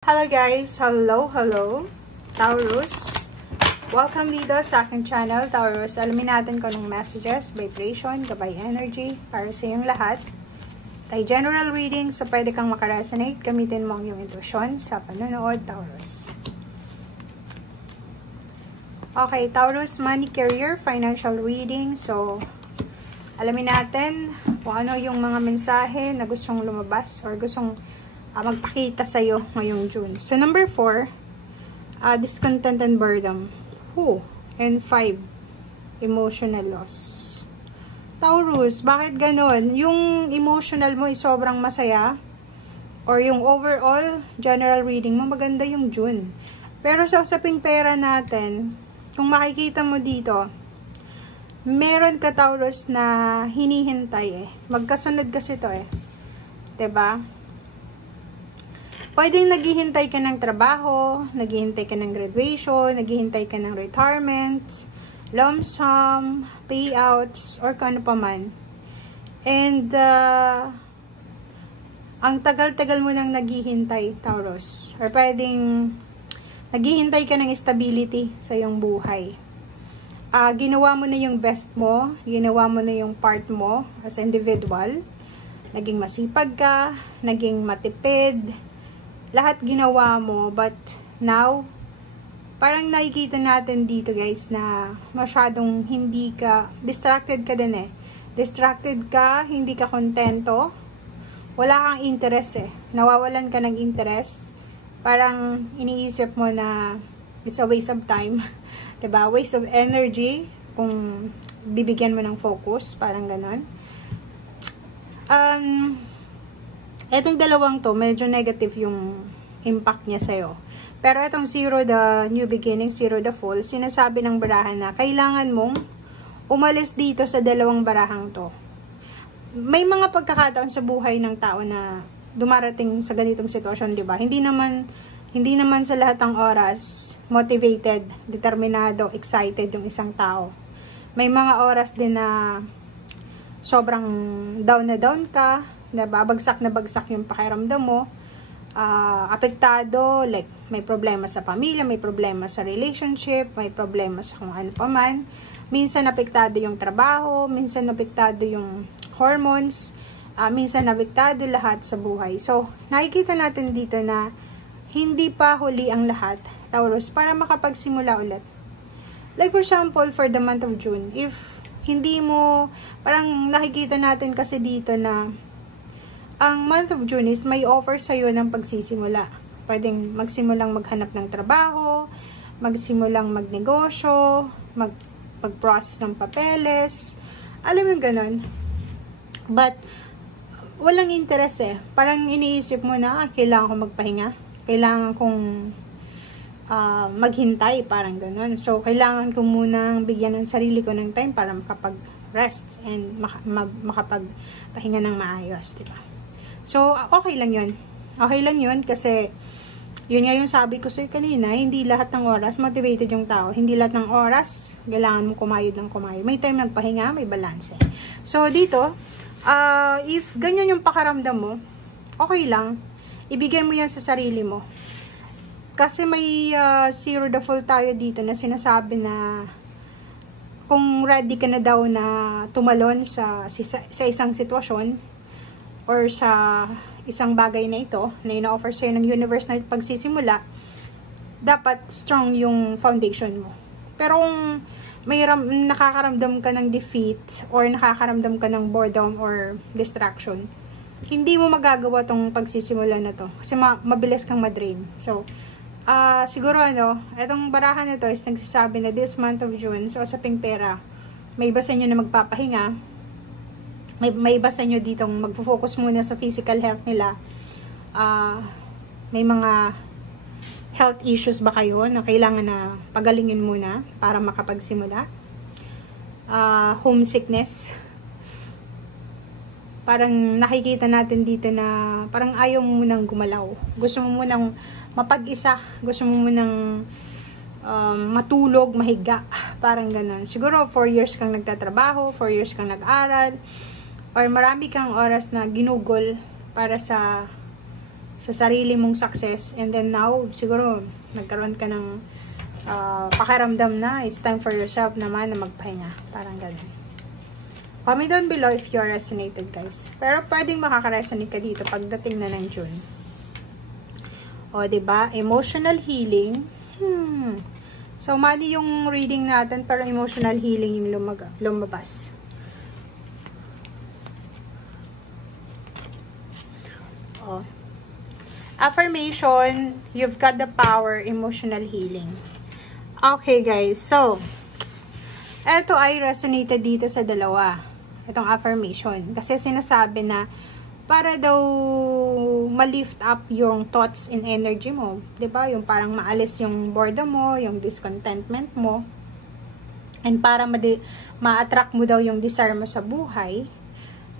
Hello guys! Hello! Taurus! Welcome dito sa aking channel, Taurus. Alamin natin kung anong messages, vibration, gabay energy para sa iyong lahat. Tayo general reading, so pwede kang makaresonate. Gamitin mo ang iyong intuition sa panonood, Taurus. Okay, Taurus, money, career, financial reading. So, alamin natin kung ano yung mga mensahe na gustong lumabas or gustong magpakita sa'yo ngayong June. So, number 4, discontent and boredom. And 5, emotional loss. Taurus, bakit ganon? Yung emotional mo is sobrang masaya or yung overall general reading mo, maganda yung June. Pero sa usaping pera natin, kung makikita mo dito, meron ka Taurus na hinihintay Magkasunod kasi to Diba? Pwedeng naghihintay ka ng trabaho, naghihintay ka ng graduation, naghihintay ka ng retirement, lump sum, payouts, or kung ano pa man. And, ang tagal-tagal mo nang naghihintay, Taurus. Or pwedeng naghihintay ka ng stability sa iyong buhay. Ginawa mo na yung best mo, ginawa mo na yung part mo as individual, naging masipag ka, naging matipid, lahat ginawa mo, but now, parang nakikita natin dito guys na masyadong hindi ka, distracted ka din Distracted ka, hindi ka kontento, wala kang interest nawawalan ka ng interest, parang iniisip mo na it's a waste of time. Diba? Waste of energy kung bibigyan mo ng focus, parang ganon. Etong dalawang to, medyo negative yung impact niya sa'yo. Pero etong Zero the New Beginning, Zero the Fall, sinasabi ng barahan na kailangan mong umalis dito sa dalawang barahang to. May mga pagkakataon sa buhay ng tao na dumarating sa ganitong sitwasyon, diba? Hindi naman sa lahat ng oras motivated, determinado, excited yung isang tao. May mga oras din na sobrang down na down ka, diba? Bagsak na bagsak yung pakiramdam mo, apektado, like may problema sa pamilya, may problema sa relationship, may problema sa kung ano pa man. Minsan apektado yung trabaho, minsan apektado yung hormones, minsan apektado lahat sa buhay. So, nakikita natin dito na hindi pa huli ang lahat, Taurus, para makapagsimula ulit. Like for example, for the month of June, if hindi mo, parang nakikita natin kasi dito na ang month of June is may offer sa'yo ng pagsisimula. Pwedeng magsimulang maghanap ng trabaho, magsimulang magnegosyo, mag-process ng papeles, alam mo ganon. But, walang interest Parang iniisip mo na, kailangan kong magpahinga. Kailangan kong maghintay, parang ganun. So, kailangan ko munang bigyan ng sarili ko ng time para makapag-rest and makapagpahinga ng maayos, diba? So, okay lang yun. Okay lang yun kasi yun nga yung sabi ko sa'yo kanina, hindi lahat ng oras motivated yung tao. Hindi lahat ng oras kailangan mo kumayod ng kumayod. May time nagpahinga, may balance So, dito, if ganyan yung pakaramdam mo, okay lang. Ibigay mo yan sa sarili mo. Kasi may Zero the Fall tayo dito na sinasabi na kung ready ka na daw na tumalon sa isang sitwasyon or sa isang bagay na ito na ina-offer sa'yo ng universe na pagsisimula, dapat strong yung foundation mo. Pero kung may nakakaramdam ka ng defeat or nakakaramdam ka ng boredom or distraction, hindi mo magagawa tong pagsisimula na to. Kasi mabilis kang madrain. So, siguro etong barahan na to is nagsasabi na this month of June, so usaping pera, may iba sa inyo na magpapahinga, may iba sa inyo ditong magfo-focus muna sa physical health nila. May mga health issues ba kayo na kailangan na pagalingin muna para makapagsimula? Homesickness. Parang nakikita natin dito na parang ayaw mo munang gumalaw. Gusto mo munang mapag-isa. Gusto mo munang matulog, mahiga. Parang ganun. Siguro 4 years kang nagtatrabaho, 4 years kang nag-aral, or marami kang oras na ginugol para sa sa sarili mong success, and then now, siguro, nagkaroon ka ng pakiramdam na, it's time for yourself naman na magpahinga. Parang ganun. Comment down below if you are resonated, guys. Pero pwedeng makaka-resonate ka dito pagdating na ng June. O, diba? Emotional healing. So, money yung reading natin, pero emotional healing yung lumabas. O. Affirmation, you've got the power, emotional healing. Okay, guys. So, eto ay resonated dito sa dalawa. Itong affirmation. Kasi sinasabi na para daw ma-lift up yung thoughts and energy mo. 'Di ba? Yung parang maalis yung boredom mo, yung discontentment mo. And para ma-attract mo daw yung desire mo sa buhay,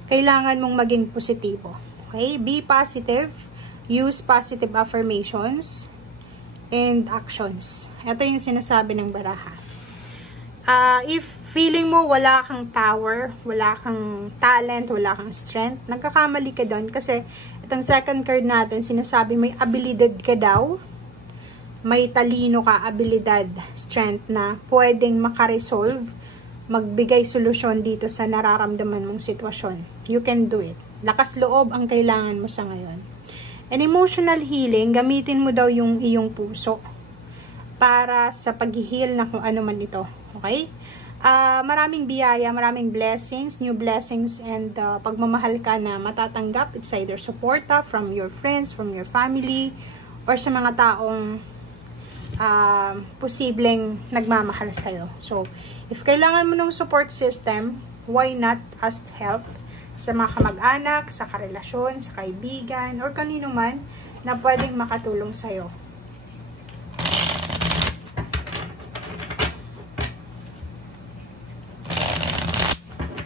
kailangan mong maging positibo. Okay? Be positive. Use positive affirmations and actions. Ito yung sinasabi ng baraha. If feeling mo wala kang power, wala kang talent, wala kang strength, nagkakamali ka doon kasi itong second card natin, sinasabi may abilidad ka daw, may talino ka, abilidad, strength na pwedeng makaresolve, magbigay solusyon dito sa nararamdaman mong sitwasyon. You can do it. Lakas loob ang kailangan mo sa ngayon. And emotional healing, gamitin mo daw yung iyong puso para sa pag-heal na kung ano man ito. Okay? Maraming biyaya, maraming blessings, new blessings, and pagmamahal ka na matatanggap. It's either suporta from your friends, from your family, or sa mga taong posibleng nagmamahal sa'yo. So, if kailangan mo ng support system, why not ask help sa mga kamag-anak, sa karelasyon, sa kaibigan, or kanino man na pwedeng makatulong sa'yo.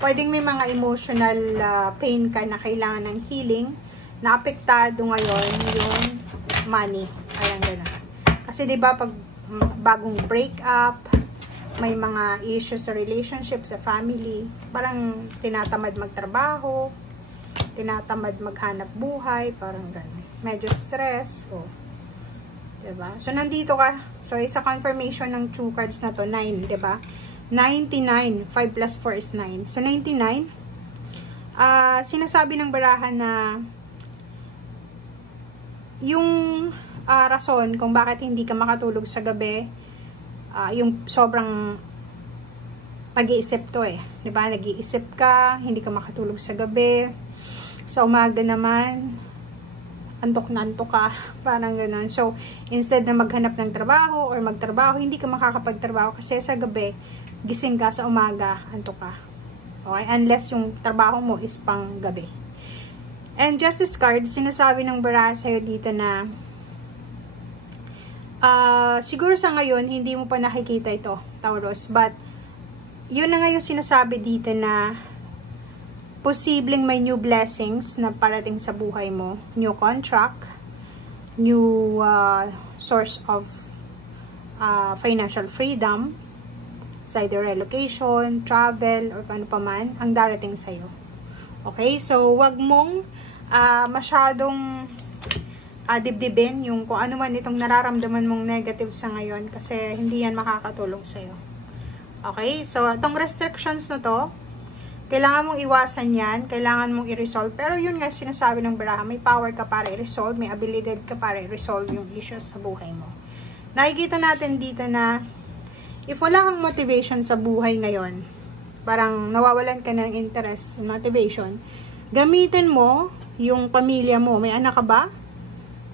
Pwedeng may mga emotional pain ka na kailangan ng healing, na apektado ngayon yung money. Ayan, gano'n. Kasi diba pag bagong breakup, may mga issues sa relationship, sa family, parang tinatamad magtrabaho, tinatamad maghanap buhay, parang gano'n. Medyo stress, so, diba? So, nandito ka. So, isa confirmation ng 2 cards na to, 9, diba? 99, 5 plus 4 is 9. So, 99, sinasabi ng barahan na yung rason kung bakit hindi ka makatulog sa gabi, yung sobrang pag-iisip to eh. Diba? Nag-iisip ka, hindi ka makatulog sa gabi. Sa umaga naman, antok na antok ka. Parang gano'n. So, instead na maghanap ng trabaho or magtrabaho, hindi ka makakapagtrabaho kasi sa gabi, gising ka, sa umaga, antok ka. Okay? Unless yung trabaho mo is pang gabi. And Justice card, sinasabi ng baraha sa'yo dito na siguro sa ngayon, hindi mo pa nakikita ito, Taurus. But, yun na ngayon sinasabi dito na posibleng may new blessings na parating sa buhay mo. New contract, new source of financial freedom, it's either relocation, travel, or ano pa man, ang darating sa'yo. Okay? So, wag mong masyadong dibdibin yung kung ano man itong nararamdaman mong negative sa ngayon kasi hindi yan makakatulong sa'yo. Okay? So, itong restrictions na to, kailangan mong iwasan yan, kailangan mong i-resolve. Pero yun nga sinasabi ng baraha, may power ka para i-resolve, may ability ka para i-resolve yung issues sa buhay mo. Nakikita natin dito na if wala kang motivation sa buhay ngayon, parang nawawalan ka ng interest in motivation, gamitin mo yung pamilya mo. May anak ka ba?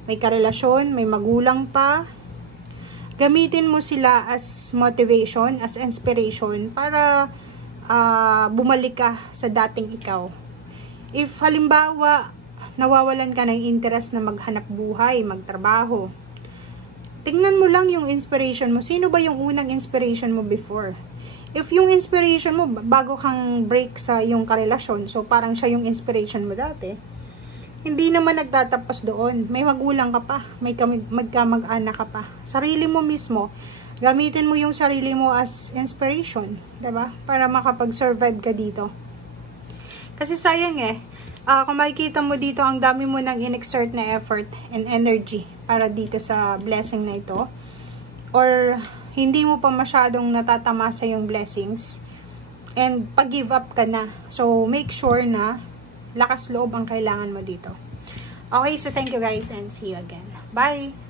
May karelasyon? May magulang pa? Gamitin mo sila as motivation, as inspiration para bumalik ka sa dating ikaw. If halimbawa, nawawalan ka ng interest na maghanap buhay, magtrabaho, tingnan mo lang yung inspiration mo. Sino ba yung unang inspiration mo before? If yung inspiration mo, bago kang break sa yung karelasyon, so parang siya yung inspiration mo dati, hindi naman nagtatapos doon. May magulang ka pa, may magkamag-anak ka pa. Sarili mo mismo, gamitin mo yung sarili mo as inspiration, diba? Para makapag-survive ka dito. Kasi sayang eh, Kung makikita mo dito, ang dami mo nang in-exert na effort and energy para dito sa blessing na ito. Or, hindi mo pa masyadong natatamasa yung blessings. And, pag-give up ka na. So, make sure na lakas loob ang kailangan mo dito. Okay, so thank you guys and see you again. Bye!